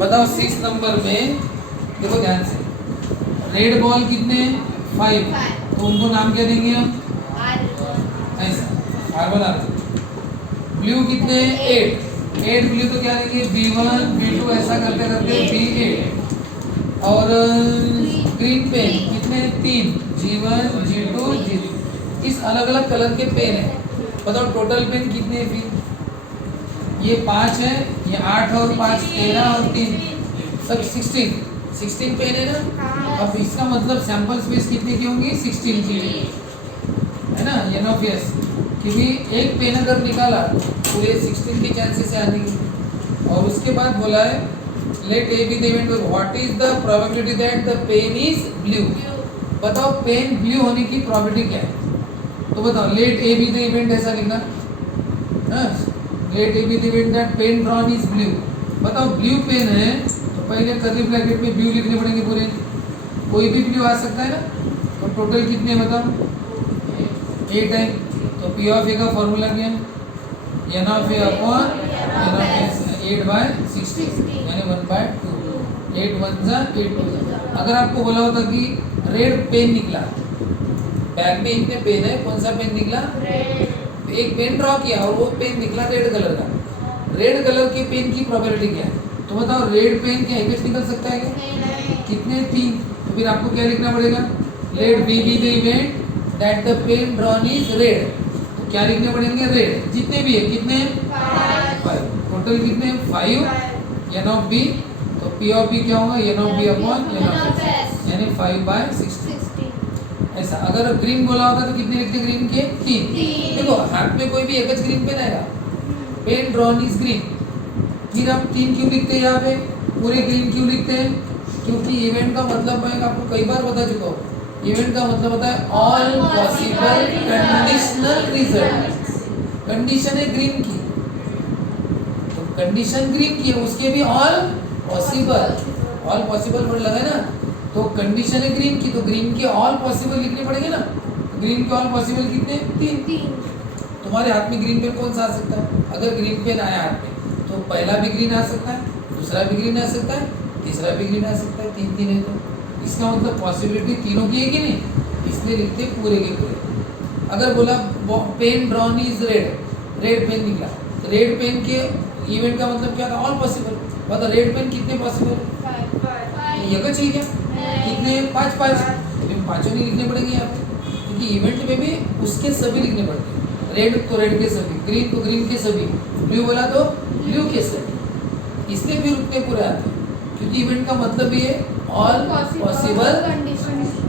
बताओ 6 नंबर में देखो ध्यान से, रेड बॉल कितने 5, तो उनको नाम क्या देंगे हम? ऐसा R1 R2। ब्लू कितने 8 ब्लू तो क्या देंगे B1 B2 ऐसा करते करते B8। और ग्रीन पेन कितने 3 G1 G2 G3। इस अलग अलग कलर के पेन है, बताओ टोटल पेन कितने फिर? ये 5 है, ये 8 और 5 13 और 3 सब 16 पेन है ना। अब इसका मतलब सैंपल स्पेस कितने की होंगी? 16 की है ना, ये नो फेस, क्योंकि एक पेन अगर निकाला तो पूरे 16 के चांसेस है आने की। और उसके बाद बोला है let A be the event, what is the probability that the pen is blue. बताओ पेन ब्लू होने की प्रोबेबिलिटी क्या है? तो बताओ let A be the event ऐसा लिखना, let A be the event that pen drawn is blue. बताओ ब्लू पेन है तो पहले कर्ली ब्रैकेट में ब्लू लिखने पड़ेंगे पूरे, कोई भी ब्लू आ सकता है ना। तो टोटल कितने बताओ 8 है, तो P ऑफ ए का फॉर्मूला क्या है? N of A upon N of A 8/16 यानी 1/2। 8 1 जा 8 2 जा। अगर आपको बोला होता कि रेड पेन निकला, बैग में इतने पेन है, कौन सा पेन निकला? तो एक पेन ड्रॉ किया और वो पेन निकला रेड कलर का, रेड कलर के पेन की प्रोबेबिलिटी क्या है? तो बताओ रेड पेन क्या एक निकल सकता है क्या? कितने 3, तो फिर आपको क्या लिखना पड़ेगा? Let B be the event that the pen drawn is red. तो क्या लिखने पड़ेंगे? रेड जितने भी है, कितने 5, टोटल कितने 5 N ऑफ बी, तो P ऑफ बी क्या होगा? N of B upon N of S यानी 5/16 ऐसा। अगर ग्रीन बोला होता तो कितने लिखते? ग्रीन के 3। देखो हाथ में कोई भी एक ज ग्रीन पेन आएगा, पेन ड्रॉन इज ग्रीन, फिर हम 3 क्यों लिखते हैं यहाँ पे? पूरे ग्रीन क्यों लिखते हैं? क्योंकि इवेंट का मतलब मैं आपको कई बार बता चुका हूँ, इवेंट का मतलब होता है all possible conditional result. Condition है ग्रीन की, तो कंडीशन ग्रीन की है, उसके भी ऑल पॉसिबल वर्ड लगा ना, तो कंडीशन है ग्रीन की, तो ग्रीन के ऑल पॉसिबल लिखने पड़ेंगे ना। ग्रीन के ऑल पॉसिबल कितने? 3। तुम्हारे हाथ में ग्रीन पेन कौन सा आ सकता है? अगर ग्रीन पेन आया हाथ में तो पहला भी ग्रीन आ सकता है, दूसरा भी ग्रीन आ सकता है, तीसरा भी ग्रीन आ सकता है, 3 है तो इसका मतलब पॉसिबिलिटी तीनों की है कि नहीं, इसलिए लिखते पूरे के पूरे। अगर बोला pen drawn is red pen निकला, तो रेड पेन के इवेंट का मतलब क्या था? All possible. मतलब रेड पेन कितने पॉसिबल? 5 ये का चीज है कितने? 5 पाँचों नहीं लिखने पड़ेंगे यहाँ पे, क्योंकि इवेंट में भी उसके सभी लिखने पड़ते हैं। रेड तो रेड के सभी, ग्रीन तो ग्रीन के सभी, ब्लू बोला तो ब्लू के सभी, इसलिए फिर उतने पूरे आते हैं, क्योंकि इवेंट का मतलब ये ऑल पॉसिबल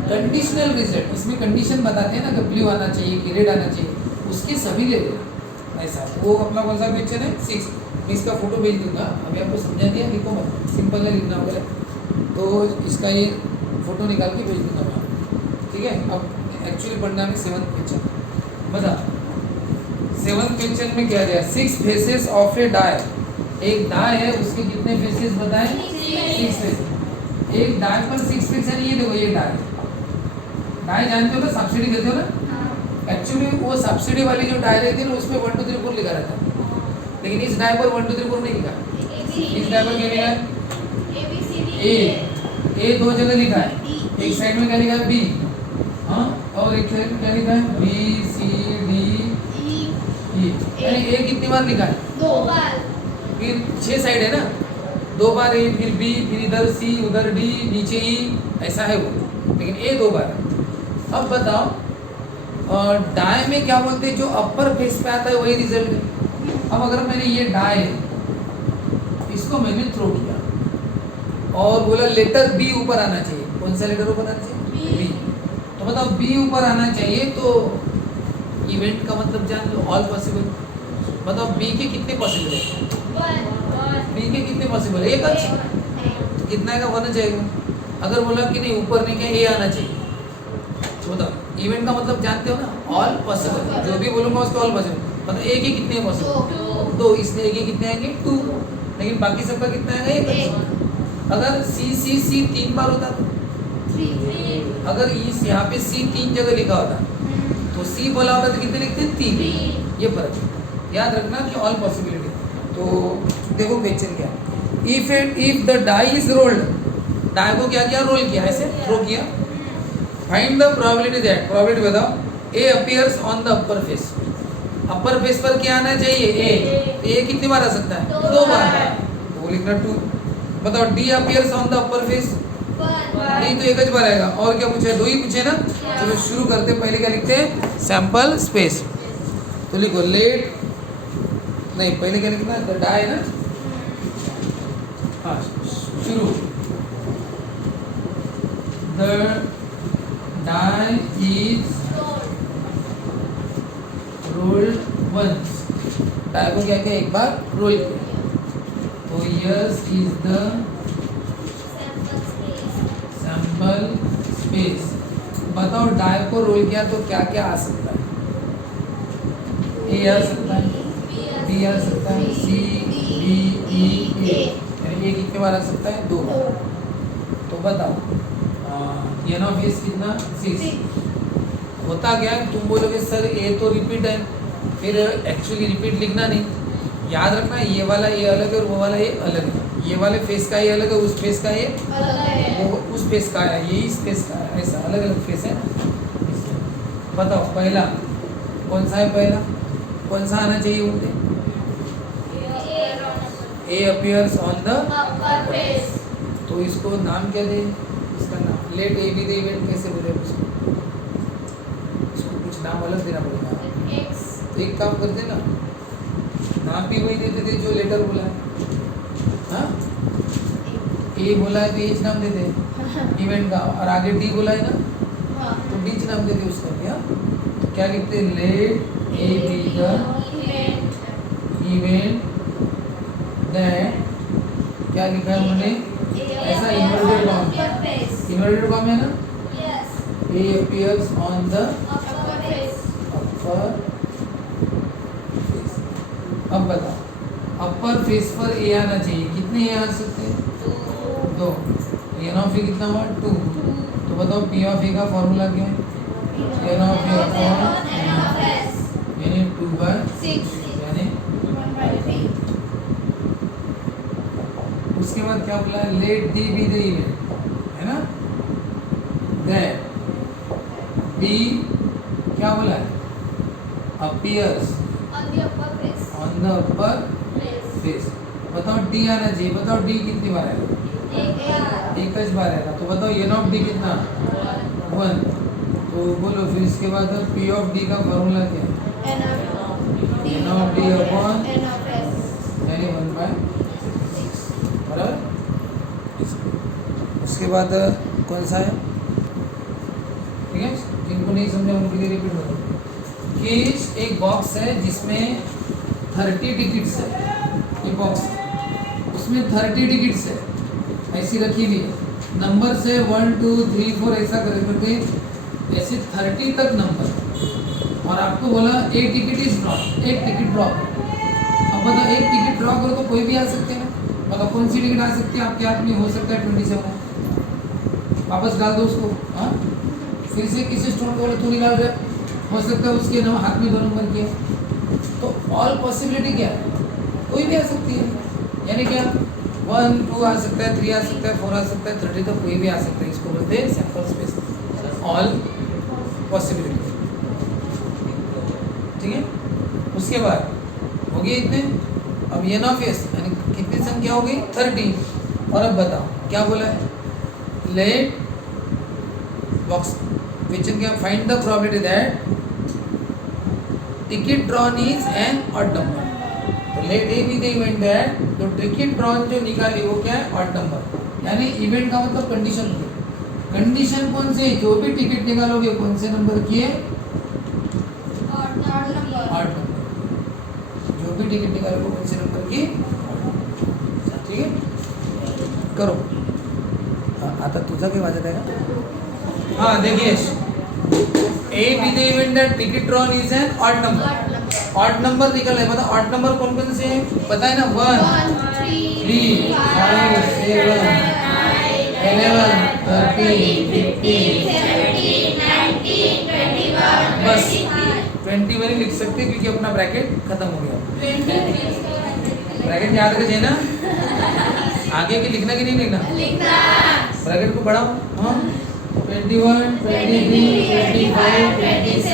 कंडीशनल रिजल्ट। इसमें कंडीशन बताते हैं ना कि ब्लू आना चाहिए कि रेड आना चाहिए, उसके सभी ले लेना ऐसा। वो अपना कौन सा क्वेश्चन है 6, मैं इसका फोटो भेज दूंगा, अभी आपको समझा दिया, लिखो मत, सिंपल है लिखना वगैरह, तो इसका ये फोटो निकाल के भेज दूंगा मैं, ठीक है। अब एक्चुअली पढ़ना में 7th क्वेश्चन बता। 7th क्वेश्चन में क्या दिया? 6 फेसेस ऑफ ए डाई। एक डाई है, उसके कितने फेसेस बताएं? 6 फेसेस। एक डाई पर 6 फेस है, ये देखो ये डाई जानते हो ना, सब्सिडी देते हो ना। एक्चुअली वो सब्सिडी वाली जो डाई रहती है ना, उसमें 1 2 3 4 लिखा रहता है, लेकिन इस डाई पर 1 2 3 4 नहीं लिखा। इस डाई पर क्या लिखा है? ए 2 जगह लिखा है, एक साइड में क्या लिखा है? बी, हाँ, और एक साइड में क्या लिखा है? B C D E. यानी ए कितनी बार लिखा है? 2 बार। फिर 6 साइड है ना, 2 बार ए, फिर बी, फिर इधर सी, उधर डी, नीचे ई, ऐसा है वो, लेकिन ए 2 बार है। अब बताओ डाई में क्या बोलते हैं? जो अपर फेस पे आता है वही रिजल्ट है। अब अगर मैंने ये डाई है, इसको मैंने थ्रो किया और बोला लेटर बी ऊपर आना चाहिए, कौन सा लेटर ऊपर आना चाहिए? बी। तो बताओ बी ऊपर आना चाहिए, तो इवेंट का मतलब जान लो, ऑल पॉसिबल। बताओ बी के कितने पॉसिबल है? बी के कितने पॉसिबल है? एक अच्छा, तो कितना का होना चाहिए? अगर बोला कि नहीं ऊपर नहीं क्या, ए आना चाहिए, तो बताओ इवेंट का मतलब जानते हो ना, ऑल पॉसिबल। जो भी बोलूंगा उसका ऑल पॉसिबल। मतलब ए के कितने पॉसिबल? 2, इसलिए ए के कितने आएंगे? 2, लेकिन बाकी सबका कितना आएगा? 1। अगर सी 3 बार होता तो 3। अगर इस यहाँ पे सी 3 जगह लिखा होता तो सी बोला होता तो कितने लिखते? 3। ये फर्क है, याद रखना कि ऑल पॉसिबिलिटी। तो देखो क्वेश्चन क्या, if the die is rolled, die को क्या किया, रोल किया, ऐसे थ्रो किया. Find the probability that, probability बताओ, A appears on the upper face. Upper face पर क्या आना चाहिए, ए. तो ए कितनी बार आ सकता है, 2 बार. तो वो लिखना 2. बताओ D appears on the upper face, नहीं तो एक ही बार आएगा. और क्या पूछे, 2 ही पूछे ना. चलो शुरू करते, पहले क्या लिखते हैं, सैंपल स्पेस. तो लिखो लेट, नहीं पहले क्या लिखना है, डाई ना. हाँ शुरू. The die is rolled once. Die को क्या किया, एक बार रोल किया. तो S is the sample space. बताओ डाई को रोल किया तो क्या क्या आ सकता है, ए आ सकता है, बी आ सकता है, सी डी ई ए. यानी ये कितने बार आ सकता है, 2 बार. तो बताओ एन ऑफ एस कितना, 6. होता क्या है, तुम बोलोगे सर ए तो रिपीट है, फिर एक्चुअली रिपीट लिखना नहीं. याद रखना ये वाला ये अलग है और वो वाला ये अलग है. ये वाले फेस का ये अलग है, उस फेस का ये वो उस फेस का है, ये इस फेस का है, ऐसा अलग अलग फेस है. बताओ पहला कौन सा है, पहला कौन सा आना चाहिए बोलते, A appears on the upper face. तो इसको नाम क्या दे, इसका नाम let A be the event, कैसे बोले उसको, इसको कुछ नाम अलग देना पड़ेगा. एक्स. तो एक काम करते ना, नाम भी वही देते थे जो लेटर बोला है. हाँ ए बोला है तो एच नाम देते इवेंट का, और आगे डी बोला है ना तो डीच नाम देते उसका. क्या तो क्या लिखते, let A be the event that, क्या लिखा है उन्होंने, ऐसा इन्वर्टेड कॉम, इन्वर्टेड कॉम है ना. A appears on the upper face. अब बताओ अपर फेस पर ए आना चाहिए, कितने ए आ सकते हैं, 2. एन ऑफ ए कितना हुआ, 2. तो बताओ पी ऑफ ए का फॉर्मूला क्या है, एन ऑफ ए अपॉन यानी 2/6 यानी. उसके बाद क्या बोला है, let D be the event, है ना. दैट डी क्या बोला है, appears on the upper face. बताओ डी आना चाहिए, बताओ डी कितनी बार आएगा, एक ही बार आएगा. तो बताओ एन ऑफ डी कितना, 1. तो बोलो फिर इसके बाद पी ऑफ डी का फॉर्मूला क्या है, एन ऑफ डी अपॉन यानी 1/6. बराबर. उसके बाद कौन सा है, ठीक है, जिनको नहीं समझा उनके लिए रिपीट करो कि एक बॉक्स है जिसमें 30 टिकट्स है. ये बॉक्स उसमें 30 टिकट्स है, ऐसी रखी हुई है. नंबर से 1 2 3 4 ऐसा करके ऐसे 30 तक नंबर, और आपको बोला एक टिकट इज ड्रॉप, एक टिकट ड्रॉप. अब बताओ एक टिकट ड्रॉ करो तो कोई भी आ सकते हैं ना. बताओ कौन सी टिकट आ सकती है आपके हाथ में, हो सकता है 27. वापस डाल दो उसको. हाँ फिर से किसी स्टूडेंट को बोले तू निकाल रहे, हो सकता है उसके हाथ में 2 नंबर की है. तो ऑल पॉसिबिलिटी क्या है, कोई भी आ सकती है. यानी क्या 1 2 आ सकता है, 3 आ सकता है, 4 आ सकता है, 30 तो कोई भी आ सकता है. इसको बोलते हैं सैंपल स्पेस, ऑल पॉसिबिलिटी. ठीक है. उसके बाद हो गए इतने. अब एन ऑफ एस यानी कितनी संख्या हो गई, 30. और अब बताओ क्या बोला है, लेट बॉक्स क्वेश्चन क्या, find the probability that ticket drawn is an odd number. तो let A be the event that, तो टिकट ड्रॉन जो निकाली वो क्या है, ऑड नंबर. यानी इवेंट का मतलब कंडीशन. कंडीशन कौन से, जो भी टिकट निकालोगे कौन से नंबर की है, ऑड नंबर. जो भी टिकट निकालोगे कौन से नंबर की, ठीक है. करो. आता तुझा काही वाजत आहे का. हाँ देखिए ए be the event that ticket drawn is an odd number. Odd number निकल है, मतलब ऑड नंबर कौन कौन से हैं पता है ना, 1 3 5 7 11 13 15 बस 21 लिख सकते हैं क्योंकि अपना ब्रैकेट खत्म हो गया. ब्रैकेट याद रखिए ना. आगे के लिखना कि नहीं लिखना? लिखना। ब्रैकेट को बढ़ाओ। हाँ 21, 23, 25, 27,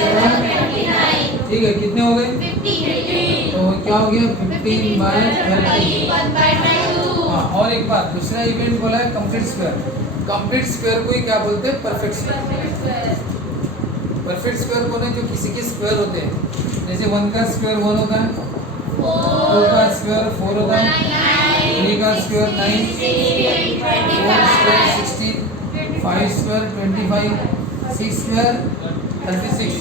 29, ठीक है। कितने हो गए? 50, तो क्या हो गया? 15/30। 1/2। हाँ, और एक बात, दूसरा इवेंट बोला है कंप्लीट स्क्वायर। कंप्लीट स्क्वायर को ही क्या बोलते हैं? Perfect square. परफेक्ट स्क्वायर कौन है? जो किसी के स्क्वायर होते हैं। जैसे 1 का स्क्वायर 1 होता है, 2 का स्क्वायर 4 होता है, 3 का स्क्वायर 9, 4 स्क्वायर 16, 5 स्क्वायर 25, 6 स्क्वायर 36।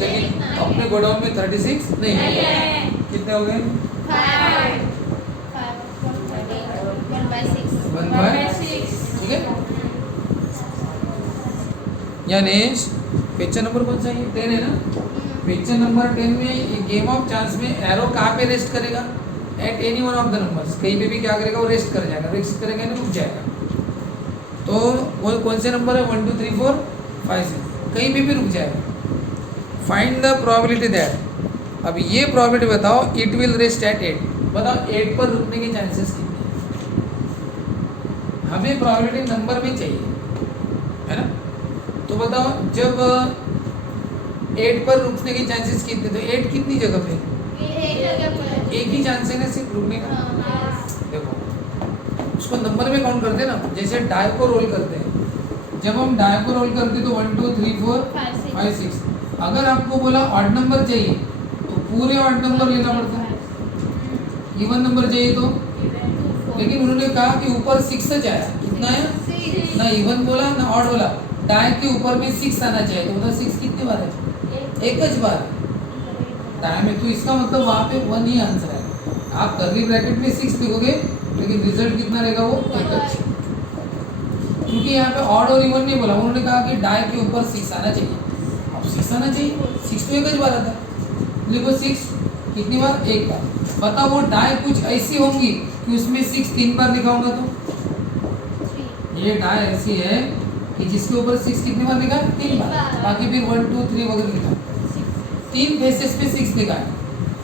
लेकिन अपने गोडाउन में 36 नहीं है। कितने हो गए? 1/6। ठीक है। यानी क्वेश्चन नंबर कौन सा है? 10 है ना। क्वेश्चन नंबर 10 में गेम ऑफ चांस में एरो कहाँ पे रेस्ट करेगा? At any one of the numbers. कहीं पे भी क्या करेगा? वो रेस्ट कर जाएगा। रेस्ट करेगा ना, रुक जाएगा। तो वो कौन से नंबर है? 1 2 3 4 5 6, कहीं पे भी रुक जाएगा। Find the probability that. अब ये प्रोबेबिलिटी बताओ, इट विल रेस्ट एट 8। बताओ 8 पर रुकने के चांसेस कितने हैं? हमें प्रोबेबिलिटी नंबर में चाहिए, है ना। तो बताओ जब 8 पर रुकने के चांसेस कितने? तो 8 कितनी जगह पे? एक ही चांस है ना सिर्फ रुकने का। देखो उसको नंबर में काउंट करते हैं ना। जैसे डाई को रोल करते हैं, जब हम डाई को रोल करते हैं तो 1 2 3 4 5 6। अगर आपको बोला ऑड नंबर चाहिए तो पूरे ऑड नंबर लेना पड़ता है। इवन नंबर चाहिए तो, लेकिन उन्होंने कहा कि ऊपर 6 से जाए। कितना है? ना इवन बोला ना ऑड बोला। डाई के ऊपर में 6 आना चाहिए। तो मतलब 6 कितनी बार है? एक ज बार डाई में। तो इसका मतलब वहाँ पे 1 ही आंसर है। आप कर्ली ब्रैकेट में 6 लिखोगे, लेकिन रिजल्ट कितना रहेगा? वो एक ज। क्योंकि यहाँ पे ऑड और इवन नहीं बोला। उन्होंने कहा कि डाई के ऊपर 6 आना चाहिए। अब 6 आना चाहिए, 6 तो एक ज बार आता है। लिखो 6 कितनी बार? एक बार। बताओ वो डाई कुछ ऐसी होंगी कि उसमें 6 3 बार लिखा होगा। तो ये डाई ऐसी है कि जिसके ऊपर 6 कितनी बार लिखा? 3 बार। बाकी फिर 1 2 3 वगैरह लिखा। 3 फेसेस पे 6 लिखा है।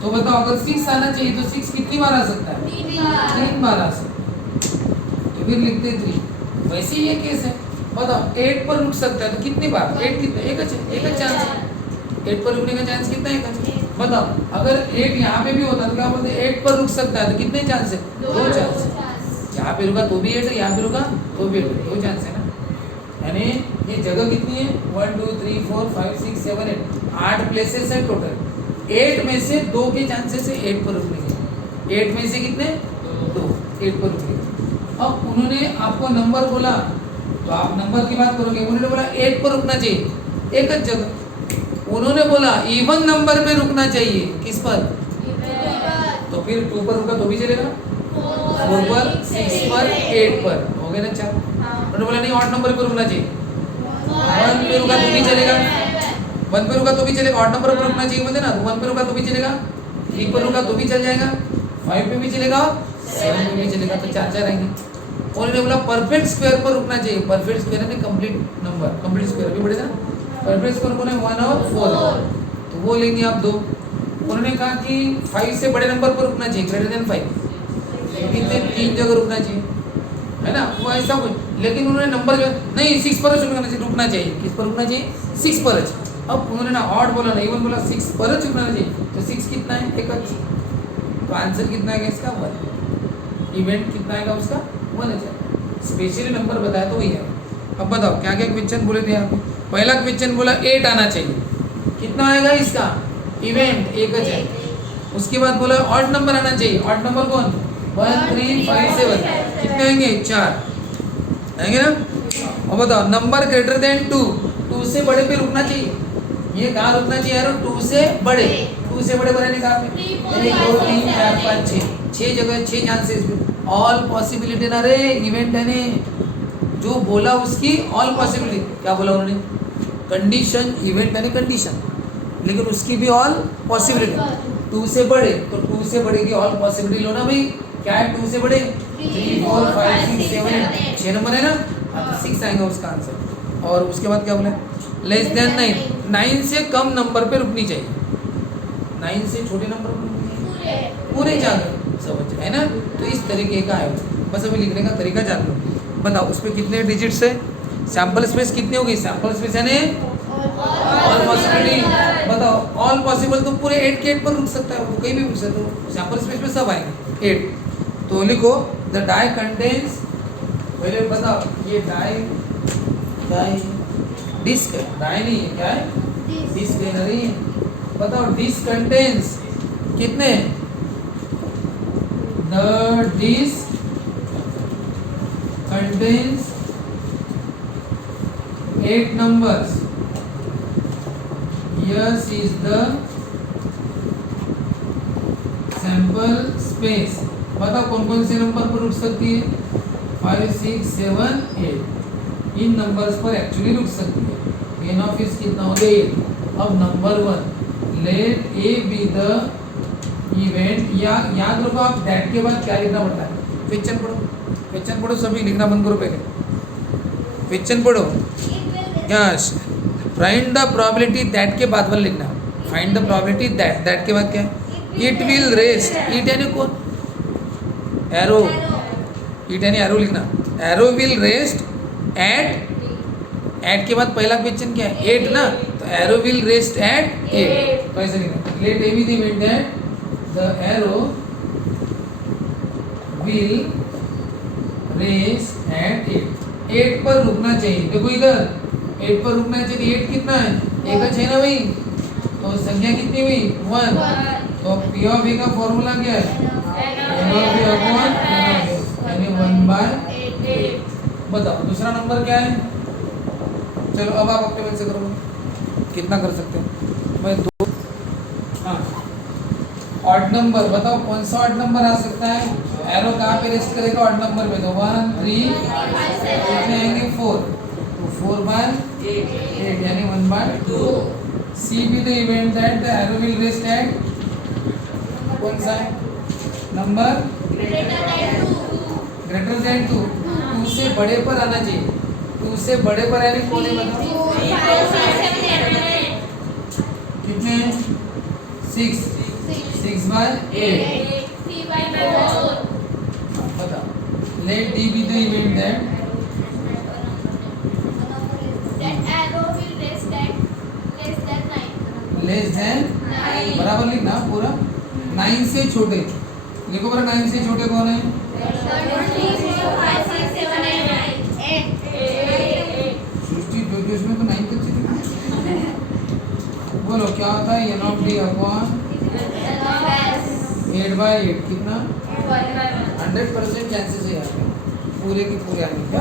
तो बताओ अगर 6 आना चाहिए तो 6 कितनी बार आ सकता है? 3 बार आ सकता है। तो फिर लिखते 3। वैसे ही ये केस है। बताओ 8 पर रुक सकता है तो कितनी बार? 8 कितने? एक चांस है। 8 पर रुकने का चांस कितना है? बताओ अगर 8 यहाँ पे भी होता तो क्या बोलते? 8 पर रुक सकता है तो कितने चांस है? 2 चांस है। यहाँ पे रुका तो भी 8 है, यहाँ पे रुका तो भी 8 है। 2 चांस है ना। यानी ये जगह कितनी है? 1 2 3 4 5 6 7 8 8 प्लेसेस है टोटल। 8 में से 2 के चांसेस है 8 पर रुकने के। 8 में से कितने? 2 8 पर रुकने के। अब उन्होंने आपको नंबर बोला तो आप नंबर की बात करोगे। उन्होंने बोला 8 पर रुकना चाहिए, एक जगह। उन्होंने बोला इवन नंबर में रुकना चाहिए। किस पर? तो फिर 2 पर रुका तो भी चलेगा, 4 पर, 6 पर, 8 पर। हो गए ना 4। उन्होंने बोला नहीं ऑड नंबर पर रुकना चाहिए। 1 पे रुका तो भी चलेगा, 1 पे रुका तो भी चलेगा। ऑड नंबर पर रुकना चाहिए बोलते ना, तो 1 पे रुका तो भी चलेगा, 3 पर रुका तो भी चल जाएगा, 5 पे भी चलेगा, 7 पे भी चलेगा। तो 4 आएंगे। उन्होंने बोला परफेक्ट स्क्वायर पर रुकना चाहिए। परफेक्ट स्क्वायर है कंप्लीट नंबर। कंप्लीट स्क्वायर अभी बढ़ेगा ना। परफेक्ट स्क्वायर कौन है? 1 और 4। तो वो लेंगे आप 2। उन्होंने कहा कि 5 से बड़े नंबर पर रुकना चाहिए, ग्रेटर देन 5। कितने? 3 जगह रुकना चाहिए, है ना। वो ऐसा कुछ। लेकिन उन्होंने नंबर जो नहीं 6 पर रुकना चाहिए। किस पर रुकना चाहिए? 6 पर। अब उन्होंने ना ऑड बोला ना इवन बोला, 6 पर रुकना चाहिए। तो 6 कितना है? एक। तो आंसर कितना आएगा इसका? 1। इवेंट कितना आएगा उसका? 1 है। स्पेशली नंबर बताया तो वही है। अब बताओ क्या क्या क्वेश्चन बोले थे आपको। पहला क्वेश्चन बोला 8 आना चाहिए। कितना आएगा इसका? इवेंट एक है। उसके बाद बोला ऑड नंबर आना चाहिए। ऑड नंबर कौन? 1 3 5 7। कितने आएंगे? 4 आएंगे ना। अब बताओ नंबर ग्रेटर देन 2। 2 से बड़े पे रुकना चाहिए। ये कहाँ रुकना चाहिए यार? 2 से बड़े। 2 से बड़े बनाने कहाँ पे? 1 2 3 4 5 6 जगह 6 चांसेस। ऑल पॉसिबिलिटी ना रे, इवेंट है ने जो बोला उसकी ऑल पॉसिबिलिटी। क्या बोला उन्होंने? कंडीशन इवेंट है कंडीशन, लेकिन उसकी भी ऑल पॉसिबिलिटी। 2 से बड़े तो 2 से बड़े की ऑल पॉसिबिलिटी लो ना भाई। क्या है 2 से बड़े? 3 4 5 6 7 8 6 नंबर है ना। हाँ तो 6 आएगा उसका आंसर। और उसके बाद क्या बोला? Less than 9। 9 से कम नंबर पे रुकनी चाहिए। 9 से छोटे नंबर पर पूरे जाकर समझ है ना। तो इस तरीके का है। बस अभी लिखने का तरीका जान लो। बताओ उस पर कितने डिजिट्स है, सैंपल स्पेस कितनी होगी, सैंपल स्पेस यानी ऑल पॉसिबिलिटी। बताओ ऑल पॉसिबल तो पूरे 8 के 8 पर रुक सकता है, वो कहीं भी रुक सकता है, तो सैंपल स्पेस में सब आएंगे 8। तो लिखो द डाई कंटेन्स, पहले बताओ ये डाई डिस्क, डाई नहीं है, क्या है डिस्क है, नहीं बताओ डिस्क कंटेन्स कितने, the disc contains 8 numbers. Yes is the sample space. बताओ कौन कौन से नंबर पर रुक सकती है, 5, 6, 7, 8 इन नंबर्स पर एक्चुअली रुक सकती है। एन ऑफ इज कितना हो गया 8। अब number 1 let A be the event, या याद रखो आप दैट के बाद क्या लिखना पड़ता है, क्वेश्चन पढ़ो, क्वेश्चन पढ़ो, सभी लिखना बंद करो पहले, क्वेश्चन पढ़ो। Yes, find the probability that के बाद वाला लिखना, फाइंड द प्रोबेबिलिटी दैट के बाद क्या है, इट विल रेस्ट, इट यानी कौन, एरो, इट यानी एरो लिखना, एरो विल रेस्ट एट के बाद पहला क्वेश्चन क्या है 8 ना, तो एरो विल रेस्ट एट 8, तो ऐसे लिखना, let A be the event that the arrow will rest at 8 पर रुकना चाहिए। देखो इधर 8 पर रुकना चाहिए, 8 कितना है, एक है ना भाई, तो संख्या कितनी हुई 1, तो पी ऑफ ए का फॉर्मूला क्या है, एन ऑफ ए अपॉन यानी 1/8। बताओ दूसरा नंबर क्या है, चलो अब आप अपने मन से करो, कितना कर सकते हैं, मैं 2, हाँ ऑड नंबर बताओ कौन सा ऑड नंबर आ सकता है, एरो कहाँ पे रेस्ट करेगा ऑड नंबर पे, तो 1, 3 कितने आएंगे 4, तो 4/8 यानी 1/2। C be the event that the arrow will rest at, कौन सा है नंबर, ग्रेटर देन 2, 2 से बड़े पर आना चाहिए, 2 से बड़े पर यानी कौन है बताओ, कितने 6 6/8। बताओ let D be the event that less than, बराबर लिखना पूरा, 9 से छोटे लिखो, बरा 9 से छोटे कौन है, 50 इसमें तो 9 तक चले, बोलो क्या होता है, एन ऑफ डी अपॉन 8/8 कितना, 100% चांसेस है यहाँ पे पूरे के पूरे आने का।